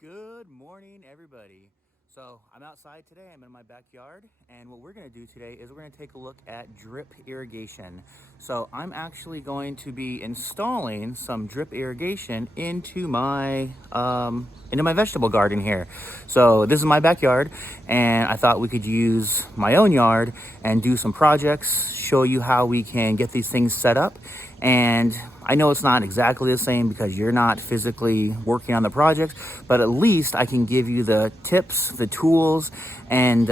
Good morning, everybody. So I'm outside today. I'm in my backyard, and what we're going to do today is we're going to take a look at drip irrigation. So I'm actually going to be installing some drip irrigation into my vegetable garden here. So this is my backyard, and I thought we could use my own yard and do some projects, show you how we can get these things set up. And I know it's not exactly the same because you're not physically working on the project, but at least I can give you the tips, the tools, and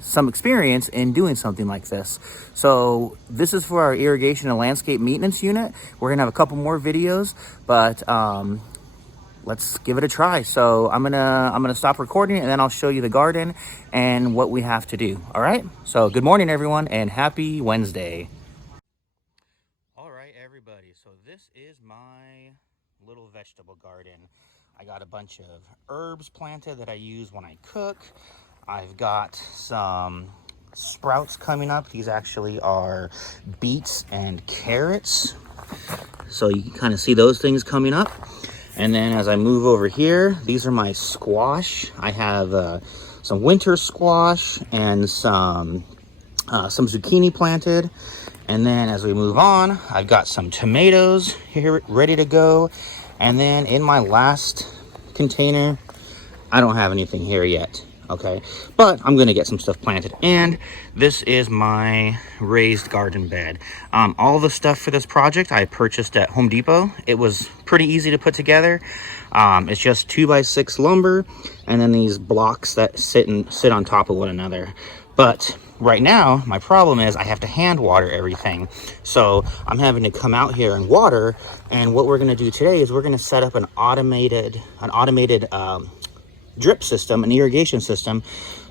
some experience in doing something like this. So this is for our irrigation and landscape maintenance unit. We're gonna have a couple more videos, but let's give it a try. So I'm gonna stop recording, and then I'll show you the garden and what we have to do. All right. So good morning, everyone, and happy Wednesday. All right, everybody. So this is my little vegetable garden. I got a bunch of herbs planted that I use when I cook. I've got some sprouts coming up. These actually are beets and carrots. So you can kind of see those things coming up. And then as I move over here, these are my squash. I have some winter squash and some zucchini planted. And then as we move on, I've got some tomatoes here ready to go. And then in my last container, I don't have anything here yet, okay? But I'm gonna get some stuff planted. And this is my raised garden bed. All the stuff for this project I purchased at Home Depot. It was pretty easy to put together. It's just 2x6 lumber and then these blocks that sit on top of one another. But right now, my problem is I have to hand water everything. So I'm having to come out here and water. And what we're gonna do today is we're gonna set up an automated drip system, an irrigation system,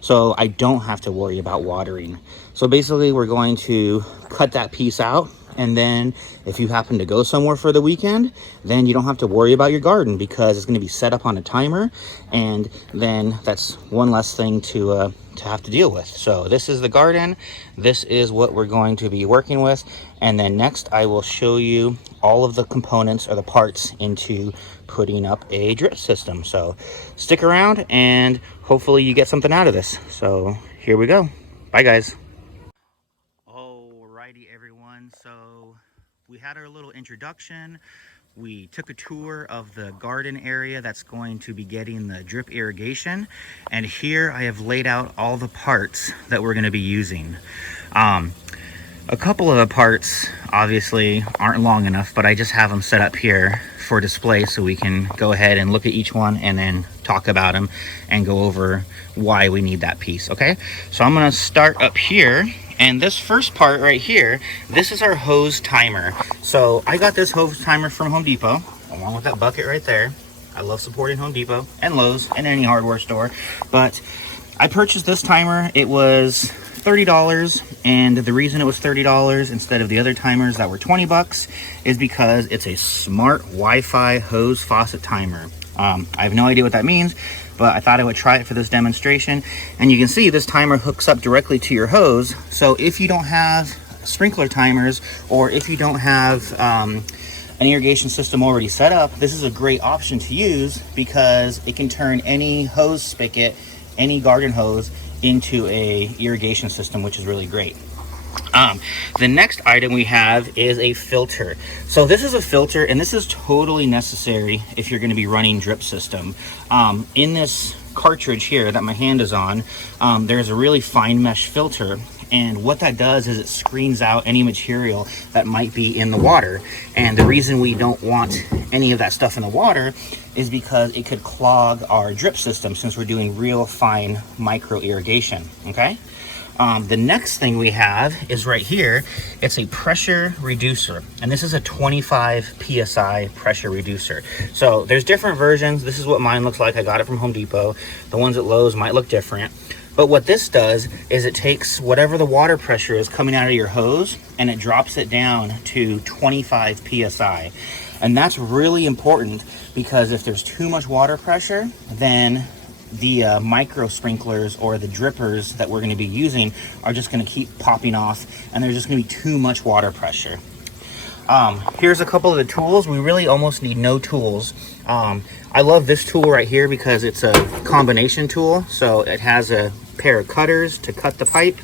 so I don't have to worry about watering. So basically we're going to cut that piece out, and then if you happen to go somewhere for the weekend, then you don't have to worry about your garden because it's going to be set up on a timer, and then that's one less thing to have to deal with. So this is the garden. This is what we're going to be working with, and then next I will show you all of the components or the parts into putting up a drip system. So stick around and hopefully you get something out of this. So here we go. Bye, guys. Alrighty, everyone. So we had our little introduction. We took a tour of the garden area that's going to be getting the drip irrigation. And here I have laid out all the parts that we're going to be using. A couple of the parts obviously aren't long enough, but I just have them set up here for display so we can go ahead and look at each one and then talk about them and go over why we need that piece. Okay, so I'm going to start up here, and this first part right here, this is our hose timer. So I got this hose timer from Home Depot along with that bucket right there. I love supporting Home Depot and Lowe's and any hardware store, but I purchased this timer. It was $30, and the reason it was $30 instead of the other timers that were 20 bucks is because it's a smart Wi-Fi hose faucet timer. I have no idea what that means, but I thought I would try it for this demonstration. And you can see this timer hooks up directly to your hose. So if you don't have sprinkler timers, or if you don't have an irrigation system already set up, this is a great option to use because it can turn any hose spigot, any garden hose, into a irrigation system, which is really great. The next item we have is a filter. So this is a filter, and this is totally necessary if you're going to be running drip system. In this cartridge here that my hand is on, there's a really fine mesh filter, and what that does is it screens out any material that might be in the water. And the reason we don't want any of that stuff in the water is because it could clog our drip system since we're doing real fine micro irrigation. Okay. The next thing we have is right here. It's a pressure reducer, and this is a 25 psi pressure reducer. So there's different versions. This is what mine looks like. I got it from Home Depot. The ones at Lowe's might look different. But what this does is it takes whatever the water pressure is coming out of your hose and it drops it down to 25 psi. And that's really important because if there's too much water pressure, then the micro sprinklers or the drippers that we're going to be using are just going to keep popping off, and there's just going to be too much water pressure. Here's a couple of the tools. We really almost need no tools. I love this tool right here because it's a combination tool. So it has a pair of cutters to cut the pipe.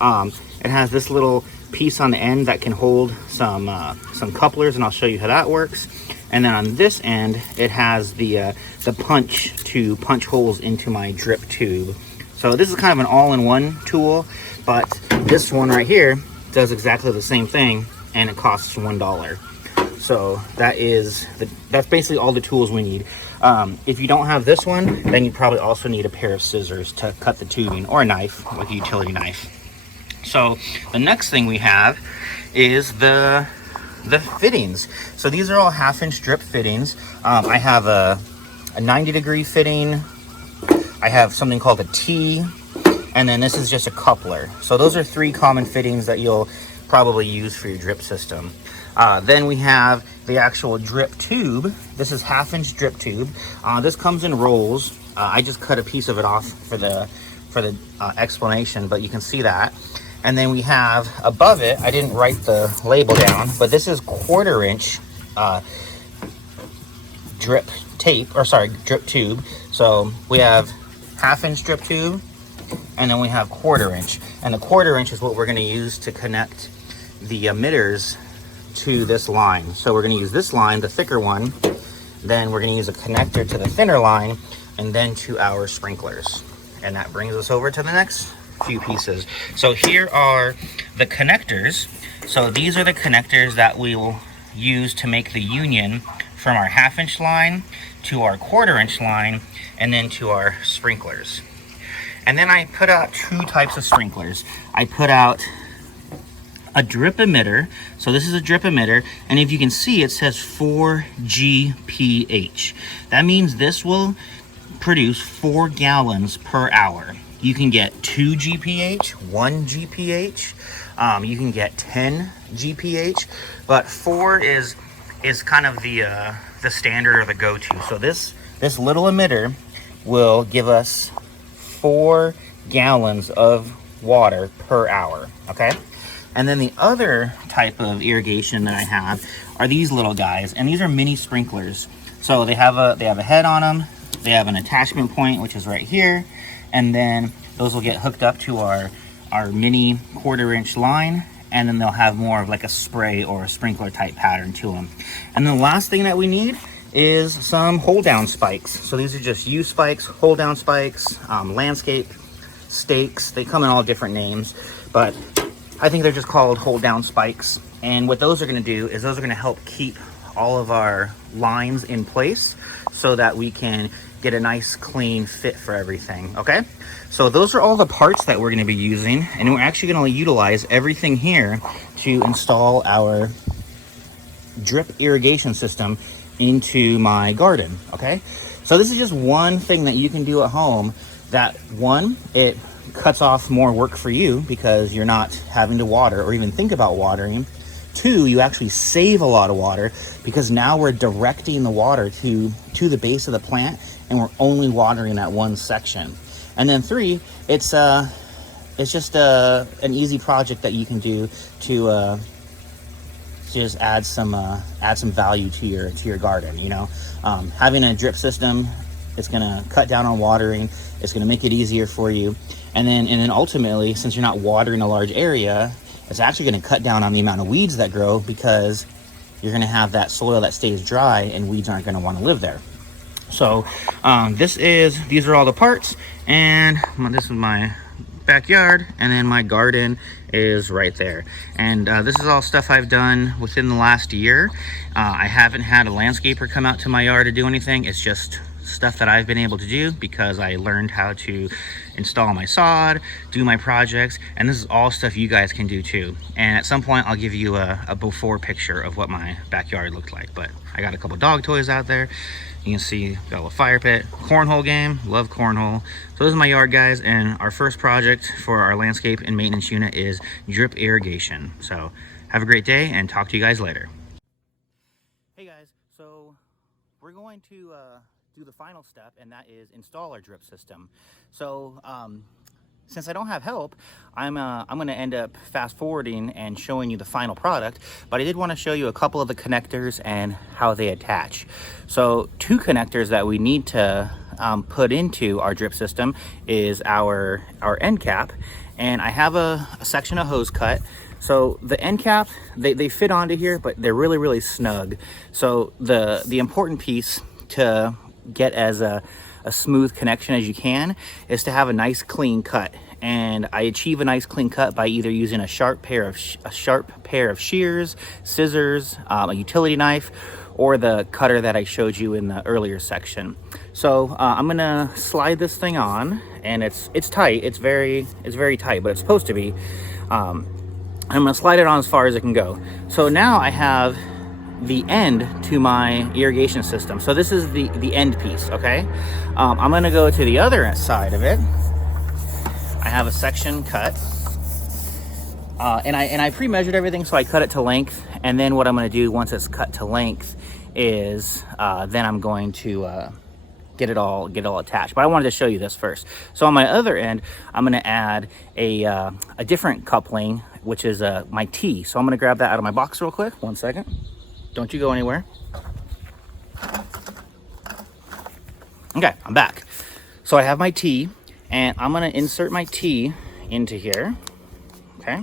It has this little piece on the end that can hold some couplers, and I'll show you how that works. And then on this end, it has the punch to punch holes into my drip tube. So this is kind of an all-in-one tool, but this one right here does exactly the same thing, and it costs $1. So that's basically all the tools we need. If you don't have this one, then you probably also need a pair of scissors to cut the tubing, or a knife, like a utility knife. So the next thing we have is the fittings. So these are all 1/2-inch drip fittings. I have a 90-degree fitting. I have something called a T, and then this is just a coupler. So those are 3 common fittings that you'll probably use for your drip system. Then we have the actual drip tube. This is 1/2-inch drip tube. This comes in rolls. I just cut a piece of it off for the explanation, but you can see that. And then we have above it, I didn't write the label down, but this is 1/4-inch drip tube. So we have 1/2-inch drip tube, and then we have 1/4-inch. And the 1/4-inch is what we're going to use to connect the emitters to this line. So we're going to use this line, the thicker one, then we're going to use a connector to the thinner line, and then to our sprinklers. And that brings us over to the next few pieces. So here are the connectors. So these are the connectors that we will use to make the union from our 1/2-inch line to our 1/4-inch line, and then to our sprinklers. And then I put out 2 types of sprinklers. I put out a drip emitter. So this is a drip emitter, and if you can see, it says 4 GPH. That means this will produce 4 gallons per hour. You can get 2 GPH, 1 GPH, you can get 10 GPH, but 4 is kind of the standard or the go-to. So this little emitter will give us 4 gallons of water per hour, okay? And then the other type of irrigation that I have are these little guys, and these are mini sprinklers. So they have a head on them, they have an attachment point, which is right here, and then those will get hooked up to our mini 1/4-inch line, and then they'll have more of like a spray or a sprinkler type pattern to them. And then the last thing that we need is some hold down spikes. So these are just U spikes, hold down spikes, landscape stakes. They come in all different names, but I think they're just called hold down spikes. And what those are going to do is those are going to help keep all of our lines in place so that we can get a nice clean fit for everything. Okay, so those are all the parts that we're going to be using, and we're actually going to utilize everything here to install our drip irrigation system into my garden. Okay, so this is just one thing that you can do at home. That one, it cuts off more work for you because you're not having to water or even think about watering. 2, you actually save a lot of water because now we're directing the water to the base of the plant, and we're only watering that one section. And then 3, it's just an easy project that you can do to just add some value to your garden. You know, having a drip system, it's gonna cut down on watering. It's gonna make it easier for you, and then ultimately, since you're not watering a large area, it's actually going to cut down on the amount of weeds that grow because you're going to have that soil that stays dry, and weeds aren't going to want to live there. So these are all the parts, and this is my backyard, and then my garden is right there. And this is all stuff I've done within the last year. I haven't had a landscaper come out to my yard to do anything. It's just stuff that I've been able to do because I learned how to install my sod, do my projects, and this is all stuff you guys can do too. And at some point I'll give you a before picture of what my backyard looked like. But I got a couple dog toys out there. You can see, got a little fire pit, cornhole game, love cornhole. So this is my yard, guys, and our first project for our landscape and maintenance unit is drip irrigation. So have a great day, and talk to you guys later. Hey guys, so we're going to do the final step, and that is install our drip system. So since I don't have help, I'm going to end up fast forwarding and showing you the final product, but I did want to show you a couple of the connectors and how they attach. So 2 connectors that we need to put into our drip system is our end cap, and I have a section of hose cut. So the end cap, they fit onto here, but they're really snug. So the important piece to get as a smooth connection as you can is to have a nice clean cut. And I achieve a nice clean cut by either using a sharp pair of shears, scissors, a utility knife, or the cutter that I showed you in the earlier section. So I'm gonna slide this thing on, and it's tight. It's very tight, but it's supposed to be. I'm gonna slide it on as far as it can go. So now I have the end to my irrigation system. So this is the end piece, okay? I'm gonna go to the other side of it. I have a section cut, and I pre-measured everything, so I cut it to length. And then what I'm gonna do once it's cut to length is then I'm going to get it all attached. But I wanted to show you this first. So on my other end, I'm gonna add a different coupling, which is my T. So I'm gonna grab that out of my box real quick. 1 second. Don't you go anywhere. Okay, I'm back. So I have my T, and I'm gonna insert my T into here, okay?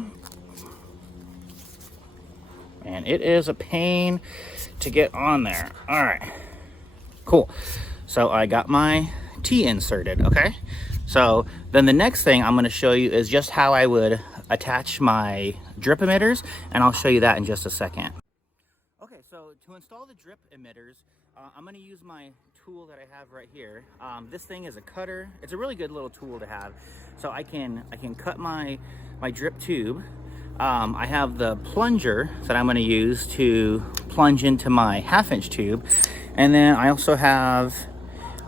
And it is a pain to get on there. All right, cool. So I got my T inserted, okay? So then the next thing I'm gonna show you is just how I would attach my drip emitters, and I'll show you that in just a second. Okay, so to install the drip emitters, I'm gonna use my tool that I have right here. This thing is a cutter. It's a really good little tool to have. So I can cut my drip tube. I have the plunger that I'm gonna use to plunge into my 1/2-inch tube. And then I also have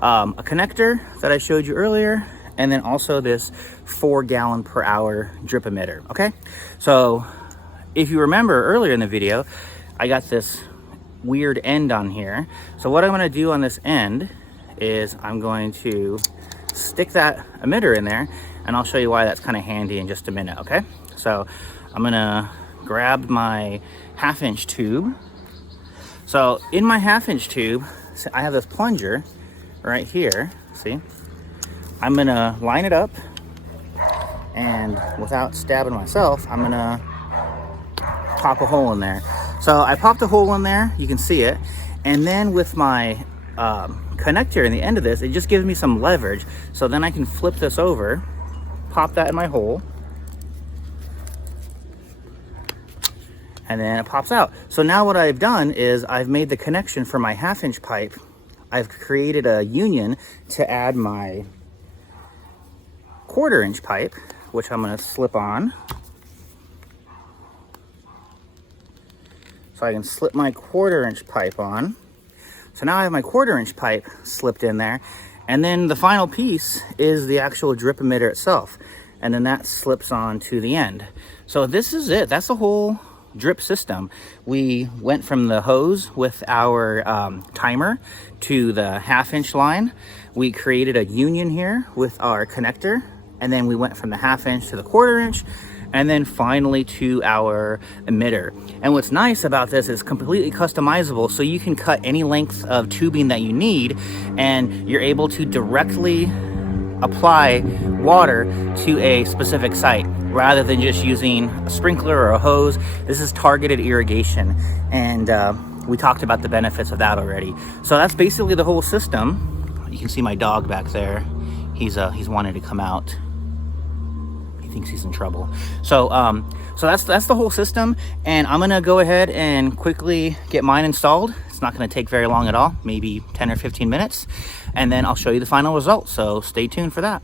a connector that I showed you earlier, and then also this 4 gallon per hour drip emitter, okay? So if you remember earlier in the video, I got this weird end on here. So what I'm gonna do on this end is I'm going to stick that emitter in there, and I'll show you why that's kind of handy in just a minute, okay? So I'm gonna grab my 1/2-inch tube. So in my 1/2-inch tube, I have this plunger right here, see? I'm gonna line it up, and without stabbing myself, I'm gonna pop a hole in there. So I popped a hole in there, you can see it, and then with my connector in the end of this, it just gives me some leverage. So then I can flip this over, pop that in my hole, and then it pops out. So now what I've done is I've made the connection for my 1/2-inch pipe. I've created a union to add my 1/4-inch pipe, which I'm gonna slip on. So I can slip my 1/4-inch pipe on. So now I have my 1/4-inch pipe slipped in there. And then the final piece is the actual drip emitter itself. And then that slips on to the end. So this is it. That's the whole drip system. We went from the hose with our timer to the 1/2-inch line. We created a union here with our connector. And then we went from the 1/2-inch to the 1/4-inch. And then finally to our emitter. And what's nice about this is completely customizable, so you can cut any length of tubing that you need, and you're able to directly apply water to a specific site rather than just using a sprinkler or a hose. This is targeted irrigation, and we talked about the benefits of that already. So that's basically the whole system. You can see my dog back there. He's wanting to come out. Thinks he's in trouble. So so that's the whole system, and I'm gonna go ahead and quickly get mine installed. It's not gonna take very long at all, maybe 10 or 15 minutes, and then I'll show you the final result. So stay tuned for that.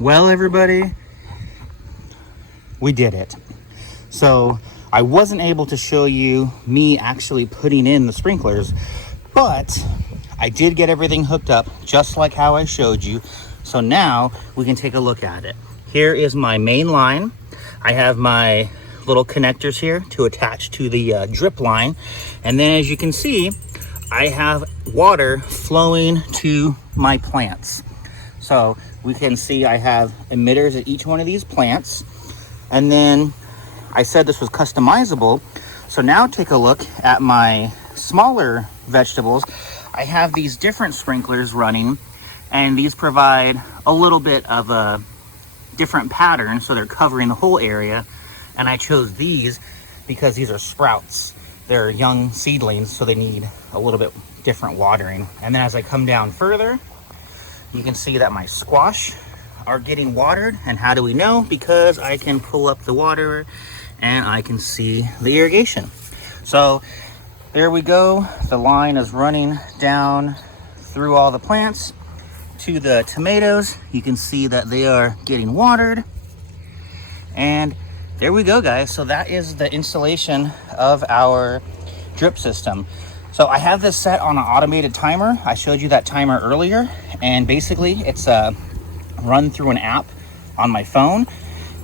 Well, everybody, we did it. So I wasn't able to show you me actually putting in the sprinklers, but I did get everything hooked up just like how I showed you. So now we can take a look at it. Here is my main line. I have my little connectors here to attach to the drip line. And then as you can see, I have water flowing to my plants. So we can see I have emitters at each one of these plants. And then I said this was customizable. So now take a look at my smaller vegetables. I have these different sprinklers running, and these provide a little bit of a different pattern, so they're covering the whole area. And I chose these because these are sprouts. They're young seedlings, so they need a little bit different watering. And then as I come down further, you can see that my squash are getting watered. And how do we know? Because I can pull up the water and I can see the irrigation. So there we go. The line is running down through all the plants to the tomatoes. You can see that they are getting watered. And there we go, guys. So that is the installation of our drip system. So I have this set on an automated timer. I showed you that timer earlier, and basically it's run through an app on my phone,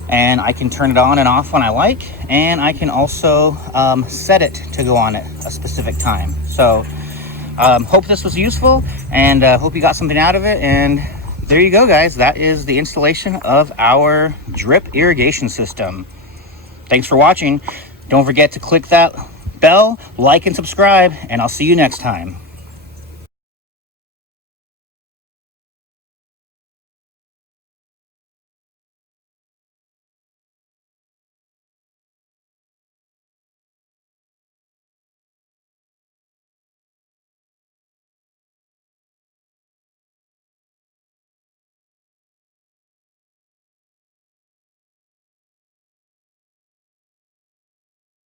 and I can turn it on and off when I like, and I can also set it to go on at a specific time. So hope this was useful, and hope you got something out of it. And there you go, guys. That is the installation of our drip irrigation system. Thanks for watching. Don't forget to click that bell, like, and subscribe, and I'll see you next time.